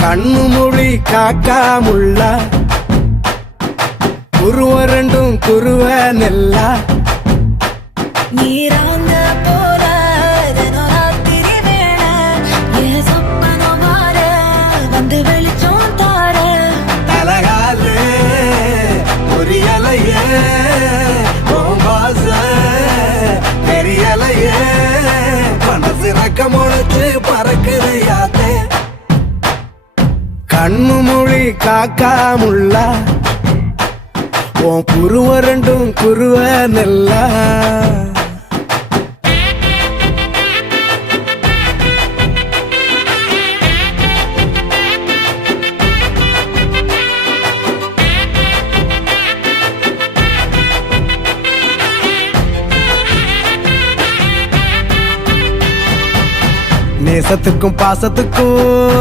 கண்ணு மொழி காக்காமுள்ள குருவ ரெண்டும் குருவ நெல்லா நீராங்க போல ராத்திரி வேள என் சொப்பனோ மாற வந்து வெளிச்சம் தார அழகாலே புரியலையே பாச தெரியலையே மனசு ரக்க முளைச்சு பறக்குதையாத்தே கண்ணு மொழி காக்காமுள்ள உன் குருவ ரெண்டும் குருவ நெல்லா நேசத்துக்கும் பாசத்துக்கும்